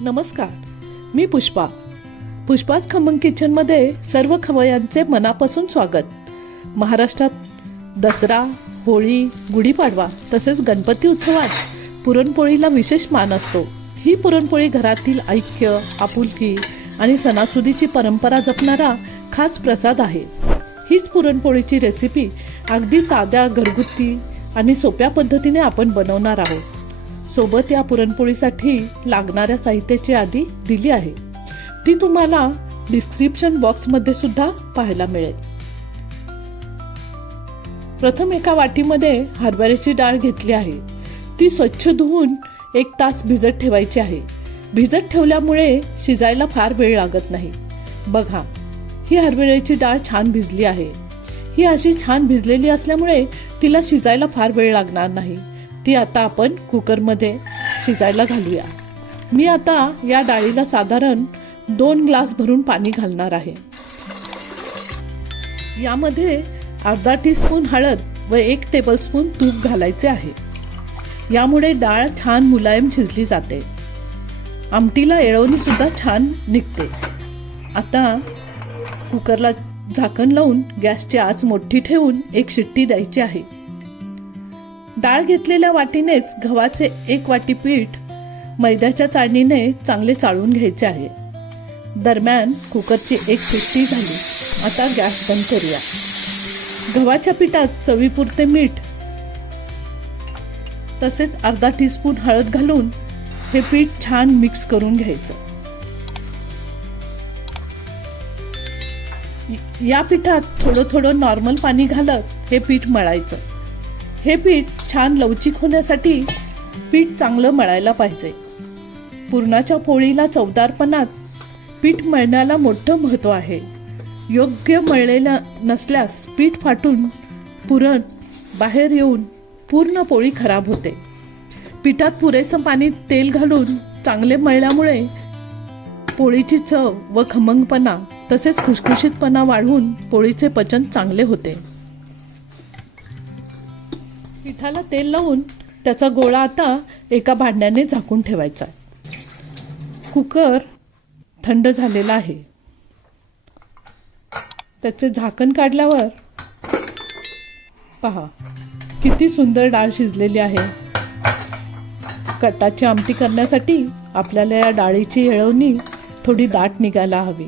नमस्कार. मी पुष्पा. पुष्पाच खमंग किचनमध्ये सर्व खवयांचे मनापासून स्वागत. महाराष्ट्रात दसरा होळी गुढीपाडवा तसेच गणपती उत्सवात पुरणपोळीला विशेष मान असतो. ही पुरणपोळी घरातील ऐक्य आपुलकी आणि सणासुदीची परंपरा जपणारा खास प्रसाद आहे. हीच पुरणपोळीची रेसिपी अगदी साध्या घरगुती आणि सोप्या पद्धतीने आपण बनवणार आहोत. सोबत या पुरणपोळीसाठी लागणाऱ्या साहित्याची यादी दिली आहे. ती तुम्हाला डिस्क्रिप्शन बॉक्समध्ये सुद्धा पाहायला मिळेल. प्रथम एका वाटीमध्ये हरभऱ्याची डाळ घेतली आहे. ती स्वच्छ धुवून एक तास भिजत ठेवायची आहे. भिजत ठेवल्यामुळे शिजायला फार वेळ लागत नाही. बघा ही हरभऱ्याची डाळ छान भिजली आहे. ही अशी छान भिजलेली असल्यामुळे तिला शिजायला फार वेळ लागणार नाही. ती आता आपण कुकरमध्ये शिजायला घालूया. मी आता या डाळीला साधारण दोन ग्लास भरून पाणी घालणार आहे. यामध्ये अर्धा टीस्पून हळद व एक टेबलस्पून तूप घालायचे आहे. यामुळे डाळ छान मुलायम शिजली जाते. आमटीला येळवणी सुद्धा छान निघते. आता कुकरला झाकण लावून गॅसची आच मोठी ठेवून एक शिट्टी द्यायची आहे. डाळ घेतलेल्या वाटीनेच गव्हाचे एक वाटी पीठ मैद्याच्या चाळणीने चांगले चाळून घ्यायचे आहे. दरम्यान कुकरची एक शिट्टी झाली आता गॅस बंद करूया. गव्हाच्या पिठात चवीपुरते मीठ तसेच अर्धा टीस्पून हळद घालून हे पीठ छान मिक्स करून घ्यायचं. या पिठात थोडं थोडं नॉर्मल पाणी घालत हे पीठ मळायचं. हे पीठ छान लवचिक होण्यासाठी पीठ चांगलं मळायला पाहिजे. पुरणाच्या पोळीला चवदारपणात पीठ मळण्याला मोठं महत्त्व आहे. योग्य मळलेलं नसल्यास पीठ फाटून पुरण बाहेर येऊन पूर्ण पोळी खराब होते. पिठात पुरेसं पाणी तेल घालून चांगले मळल्यामुळे पोळीची चव व खमंगपणा तसेच खुशखुशीतपणा वाढवून पोळीचे पचन चांगले होते. पिठाला तेल लावून त्याचा गोळा आता एका भांड्याने झाकून ठेवायचा कुकर थंड झालेला आहे. त्याचे झाकण काढल्यावर पहा किती सुंदर डाळ शिजलेली आहे. कटाची आमटी करण्यासाठी आपल्याला या डाळीची येळवणी थोडी दाट निघायला हवी.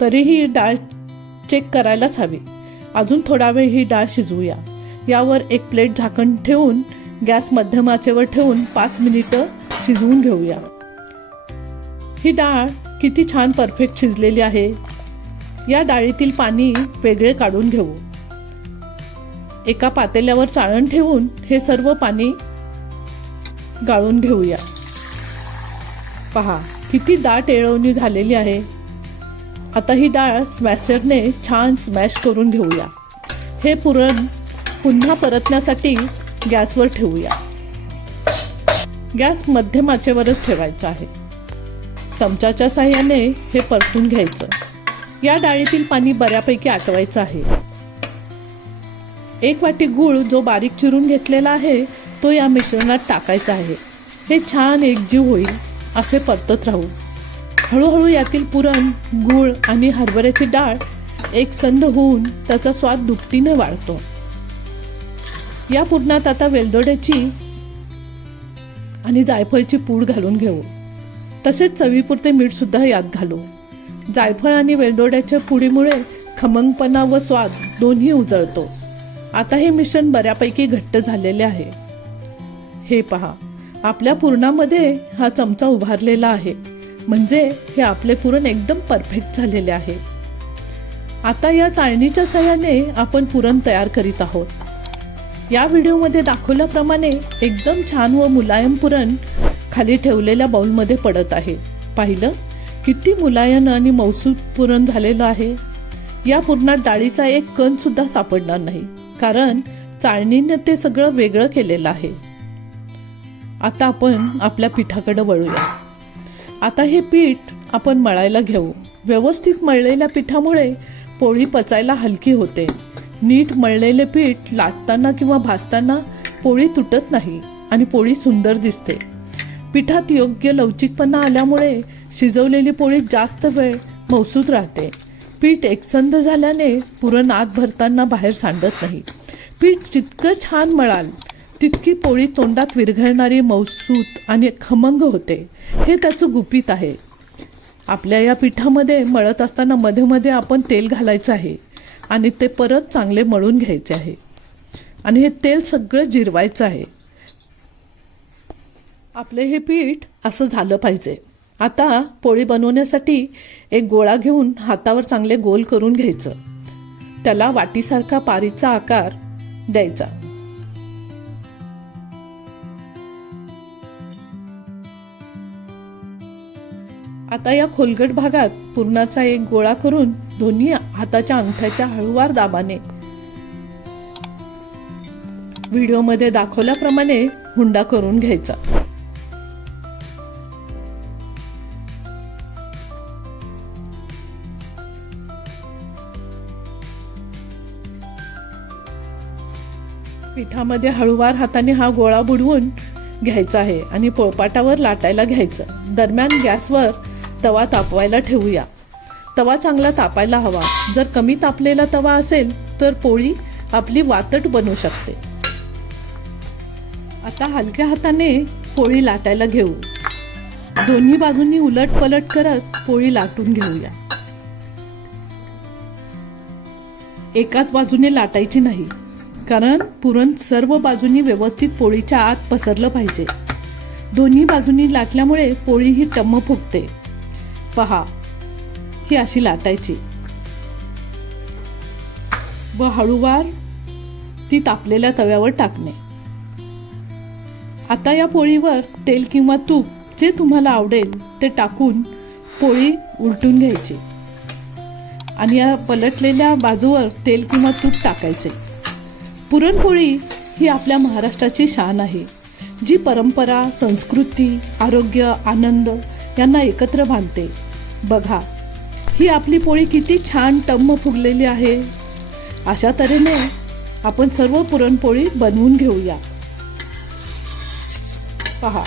तरीही डाळ चेक करायलाच हवी. अजून थोडा वेळ ही डाळ शिजवूया. यावर एक प्लेट झाकण ठेवून गॅस मध्यम आचेवर ठेवून पाच मिनिटं शिजवून घेऊया. ही डाळ किती छान परफेक्ट शिजलेली आहे. या डाळीतील पाणी वेगळे काढून घेऊ. एका पातेल्यावर चाळण ठेवून हे सर्व पाणी गाळून घेऊया. पहा किती दाट येळवणी झालेली आहे. आता ही डाळ स्मॅशरने छान स्मॅश करून घेऊया. हे पुरण पुन्हा परतण्यासाठी गॅसवर ठेवूया. गॅस मध्यम आचेवरच ठेवायचा आहे. चमच्याच्या साह्याने हे परतून घ्यायचं. या डाळीतील पाणी बऱ्यापैकी आटवायचं आहे. एक वाटी गूळ जो बारीक चिरून घेतलेला आहे तो या मिश्रणात टाकायचा आहे. हे छान एकजीव होईल असे परतत राहू. हळूहळू यातील पुरण गूळ आणि हरभऱ्याची डाळ एक संध होऊन त्याचा स्वाद दुपटीने वाढतो. या पुरणात आता वेलदोड्याची आणि जायफळची पूड घालून घेऊ. तसेच चवीपुरते मीठ सुद्धा यात घालू. जायफळ आणि वेलदोड्याच्या पुडीमुळे खमंगपणा व स्वाद दोन्ही उजळतो. आता हे मिश्रण बऱ्यापैकी घट्ट झालेले आहे. हे पहा आपल्या पुरणामध्ये हा चमचा उभारलेला आहे. म्हणजे हे आपले पुरण एकदम परफेक्ट झालेले आहे. आता या चाळणीच्या सहाय्याने आपण पुरण तयार करीत आहोत. या व्हिडिओमध्ये दाखवल्याप्रमाणे एकदम छान व मुलायम पुरण खाली ठेवलेल्या बाउलमध्ये पडत आहे. पाहिलं? किती मुलायम आणि मौसूद पुरण झालेलं आहे. या पुरणात डाळीचा एक कण सुद्धा सापडणार नाही. कारण चाळणीने ते सगळं वेगळं केलेलं आहे. आता आपण आपल्या पिठाकडे वळूया. आता हे पीठ आपण मळायला घेऊ. व्यवस्थित मळलेल्या पिठामुळे पोळी पचायला हलकी होते. नीट मळलेले पीठ लाटताना किंवा भाजताना पोळी तुटत नाही आणि पोळी सुंदर दिसते. पिठात योग्य लवचिकपणा आल्यामुळे शिजवलेली पोळी जास्त वेळ मौसूद राहते. पीठ एकसंध झाल्याने पुरण आत भरताना बाहेर सांडत नाही. पीठ जितकं छान मळाल तितकी पोळी तोंडात विरघळणारी मौसूत आणि खमंग होते. हे त्याचं गुपित आहे. आपल्या या पिठामध्ये मळत असताना मध्ये मध्ये आपण तेल घालायचं आहे. आणि ते परत चांगले मळून घ्यायचे आहे. आणि हे तेल सगळं जिरवायचं आहे. आपले हे पीठ असं झालं पाहिजे. आता पोळी बनवण्यासाठी एक गोळा घेऊन हातावर चांगले गोल करून घ्यायचं. त्याला वाटीसारखा पारीचा आकार द्यायचा. आता या खोलगट भागात पूर्णाचा एक गोळा करून दोन्ही हाताच्या अंगठ्याच्या हळूवार दाबाने. व्हिडिओमध्ये दाखवल्याप्रमाणे हुंडा करून घ्यायचा. पिठामध्ये हळूवार हाताने हा गोळा बुडवून घ्यायचा आहे आणि पोळपाटावर लाटायला घ्यायचं. दरम्यान गॅसवर तवा तापवायला ठेवूया. तवा चांगला तापायला हवा. जर कमी तापलेला तवा असेल तर पोळी आपली वातट बनवू शकते. आता हलक्या हाताने पोळी लाटायला घेऊ. दोन्ही बाजूंनी उलट पलट करत पोळी लाटून घेऊया. एकाच बाजूने लाटायची नाही कारण पुरण सर्व बाजूंनी व्यवस्थित पोळीच्या आत पसरलं पाहिजे. दोन्ही बाजूंनी लाटल्यामुळे पोळी ही टम्म फुगते. पहा ही अशी लाटायची. व हळूवार ती तापलेल्या तव्यावर टाकणे. आता या पोळीवर तेल किंवा तूप जे तुम्हाला आवडेल ते टाकून पोळी उलटून घ्यायची आणि या पलटलेल्या बाजूवर तेल किंवा तूप टाकायचे. पुरणपोळी ही आपल्या महाराष्ट्राची शान आहे जी परंपरा संस्कृती आरोग्य आनंद यांना एकत्र बांधते. बघा ही आपली पोळी किती छान टम्म फुगलेली आहे. अशा तऱ्हेने आपण सर्व पुरणपोळी बनवून घेऊया. पहा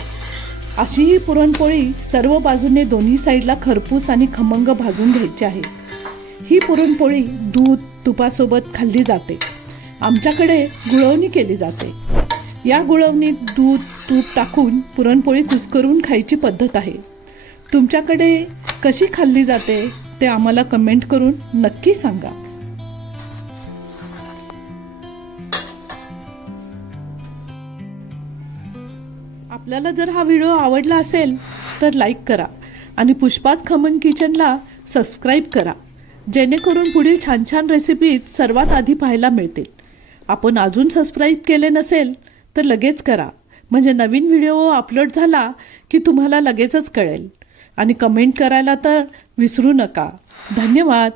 अशी ही पुरणपोळी सर्व बाजूने दोन्ही साईडला खरपूस आणि खमंग भाजून घ्यायची आहे. ही पुरणपोळी दूध तुपासोबत खाल्ली जाते. आमच्याकडे गुळवणी केली जाते. या गुळवणीत दूध तूप टाकून पुरणपोळी कुस्करून खायची पद्धत आहे. तुमच्याकडे कशी खाल्ली जाते ते आम्हाला कमेंट करून नक्की सांगा. आपल्याला जर हा व्हिडिओ आवडला असेल तर लाईक करा आणि पुष्पाच खमन किचनला सबस्क्राईब करा. जेणेकरून पुढील छान छान रेसिपीज सर्वात आधी पाहायला मिळतील. आपण अजून सबस्क्राईब केले नसेल तर लगेच करा. म्हणजे नवीन व्हिडिओ अपलोड झाला की तुम्हाला लगेचच कळेल. आणि कमेंट करायला तर विसरू नका. धन्यवाद.